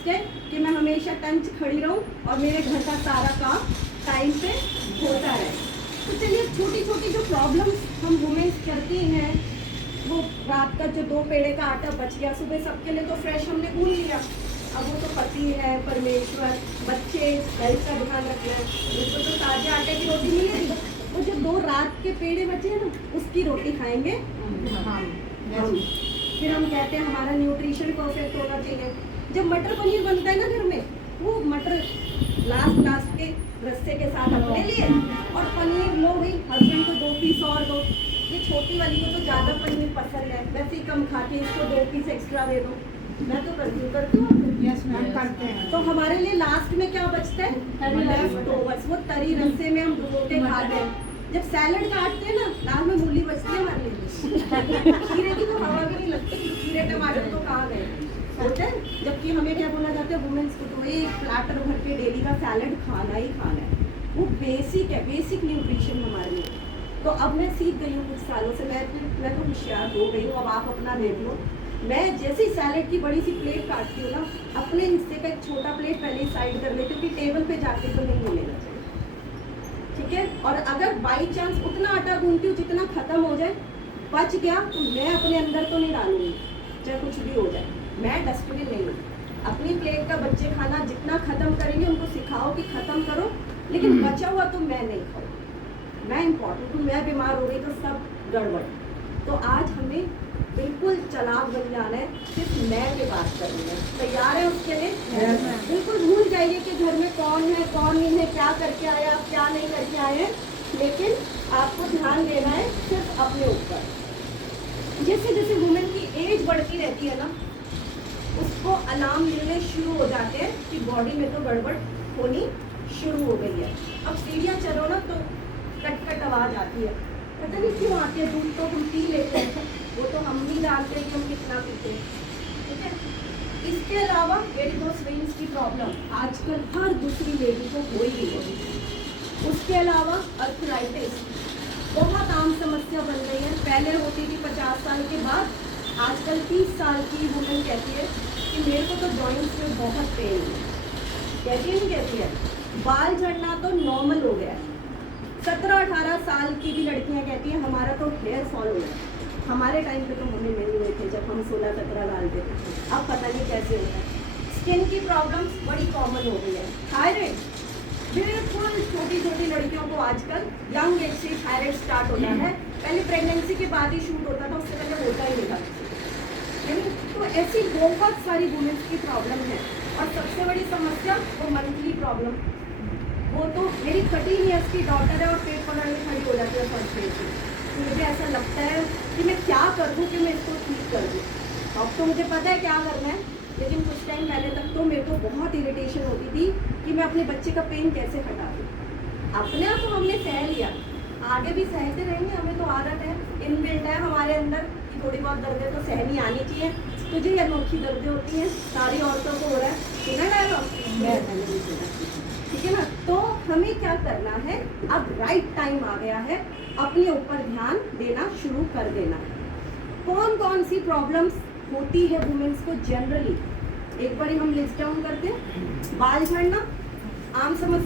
Best है कि मैं हमेशा टंच खड़ी रहूं और मेरे घर का सारा काम टाइम पे होता रहे। तो चलिए छोटी छोटी जो प्रॉब्लम्स हम वुमेन्स करती हैं, वो रात का जो 2 पेड़े का आटा बच गया, सुबह सबके लिए तो फ्रेश हमने गूंद लिया, अब वो तो पति है, परमेश्वर, बच्चे, हेल्थ का ध्यान रखना है, उसको तो ताजे आटे की रोटी मिलेगी। वो जो 2 रात के पेड़े बचे हैं ना, उसकी रोटी खाएंगे हम। फिर हम कहते हैं हमारा न्यूट्रिशन परफेक्ट होना चाहिए। जब मटर पनीर बनता है ना घर में, वो मटर लास्ट के रस्से के साथ अपने लिए, और पनीर लो भाई हस्बैंड को 2 पीस और दो। ये छोटी वाली को तो ज़्यादा पनीर पसंद है, वैसे ही कम खाती है, इसको 2 पीस एक्स्ट्रा दे दो। मैं तो करती हूँ यस मैम, करते हैं। तो हमारे लिए लास्ट में क्या बचता है? लेफ्टओवर्स, वो तरी रस्से में हम डुबो के खाते हैं। जब सैलड काटते हैं ना, लास्ट में मूली बचती है हमारे लिए। खीरे की तो हवा भी नहीं लगती, खीरे टमाटर तो कहाँ गए होते हैं। जबकि हमें क्या बोला जाता है वुमेन्स को, तो एक प्लेटर भर के डेली का सैलड खाना ही खाना है। वो बेसिक है, बेसिक न्यूट्रिशन हमारे लिए। तो अब मैं सीख गई हूँ कुछ सालों से, मैं तो होशियार हो गई हूँ। अब आप अपना देख लो, मैं जैसे ही सैलेड की बड़ी सी प्लेट काटती हूँ ना, अपने हिस्से का एक छोटा प्लेट पहले ही साइड कर लेती हूँ, क्योंकि टेबल पे जाके तो नहीं मिलेगा चाहिए, ठीक है। और अगर बाई चांस उतना आटा गूंथती हूँ जितना खत्म हो जाए, बच गया तो मैं अपने अंदर तो नहीं डालूंगी, चाहे कुछ भी हो जाए। मैं डस्टबिन नहीं हूँ। अपनी प्लेट का बच्चे खाना जितना खत्म करेंगे, उनको सिखाओ कि खत्म करो, लेकिन बचा हुआ तो मैं नहीं खाऊँ। मैं इम्पॉर्टेंट हूँ, मैं बीमार हो गई तो सब गड़बड़। तो आज हमें बिल्कुल चालाक बन जाना है, सिर्फ मैं पे बात करनी है। तैयार है उसके लिए? बिल्कुल भूल जाइए कि घर में कौन है कौन नहीं है, क्या करके आए आप, क्या नहीं करके आए हैं, लेकिन आपको ध्यान देना है सिर्फ अपने ऊपर। जैसे जैसे वुमेन की एज बढ़ती रहती है ना, उसको अलार्म मिलने शुरू हो जाते हैं कि बॉडी में तो गड़बड़ होनी शुरू हो गई है। अब सीढ़ियाँ चलो ना तो कट कट आवाज़ आती है, पता नहीं क्यों आती है। दूध तो हम पी लेते हैं, वो तो हम भी जानते हैं कि हम कितना पीते हैं, ठीक है। इसके अलावा वेरिकोस वेन्स की प्रॉब्लम आजकल हर दूसरी लेडी को हो ही है। उसके अलावा अर्थराइटिस बहुत आम समस्या बन गई है। पहले होती थी 50 साल के बाद, आजकल 30 साल की वुमेन कहती है कि मेरे को तो जॉइंट्स में बहुत पेन है। कहती है नहीं कहती है? बाल झड़ना तो नॉर्मल हो गया है। 17-18 साल की भी लड़कियां कहती हैं हमारा तो हेयर फॉल हो गया। हमारे टाइम पे तो हमें नहीं हुए थे, जब हम 16-17 साल के थे। अब पता नहीं कैसे होता है। स्किन की प्रॉब्लम्स बड़ी कॉमन हो गई है। थायराइड, बिल्कुल छोटी छोटी लड़कियों को आजकल यंग एज से थायराइड स्टार्ट होता है। पहले प्रेगनेंसी के बाद ही शूट होता था, उससे पहले होता ही नहीं था। तो ऐसी बहुत सारी वुमेन्स की प्रॉब्लम है। और सबसे बड़ी समस्या वो मंथली प्रॉब्लम, वो तो मेरी 13 ईयर्स की डॉटर है और पेट पकड़ के खड़ी हो जाती है फर्स्ट डे से। तो मुझे ऐसा लगता है कि मैं क्या कर दूँ कि मैं इसको ठीक कर दूँ। अब तो मुझे पता है क्या करना है, लेकिन कुछ टाइम पहले तक तो मेरे को बहुत इरिटेशन होती थी कि मैं अपने बच्चे का पेन कैसे हटा दूँ। अपने आप तो हमने सह लिया, आगे भी सहते रहेंगे, हमें तो आदत है, इनबिल्ट है हमारे अंदर कि थोड़ी बहुत दर्दें तो सहनी आनी चाहिए। तुझे ये अनोखी दर्दें होती हैं, सारी औरतों को हो रहा है, सुना डायलॉग, ठीक है ना। तो हमें क्या करना है, अब राइट टाइम आ गया है, अपने ऊपर ध्यान देना शुरू कर देना है। कौन कौन सी प्रॉब्लम्स होती है वुमेन्स को जनरली, एक बार हम लिस्ट डाउन करते हैं। बाल झड़ना आम समस्या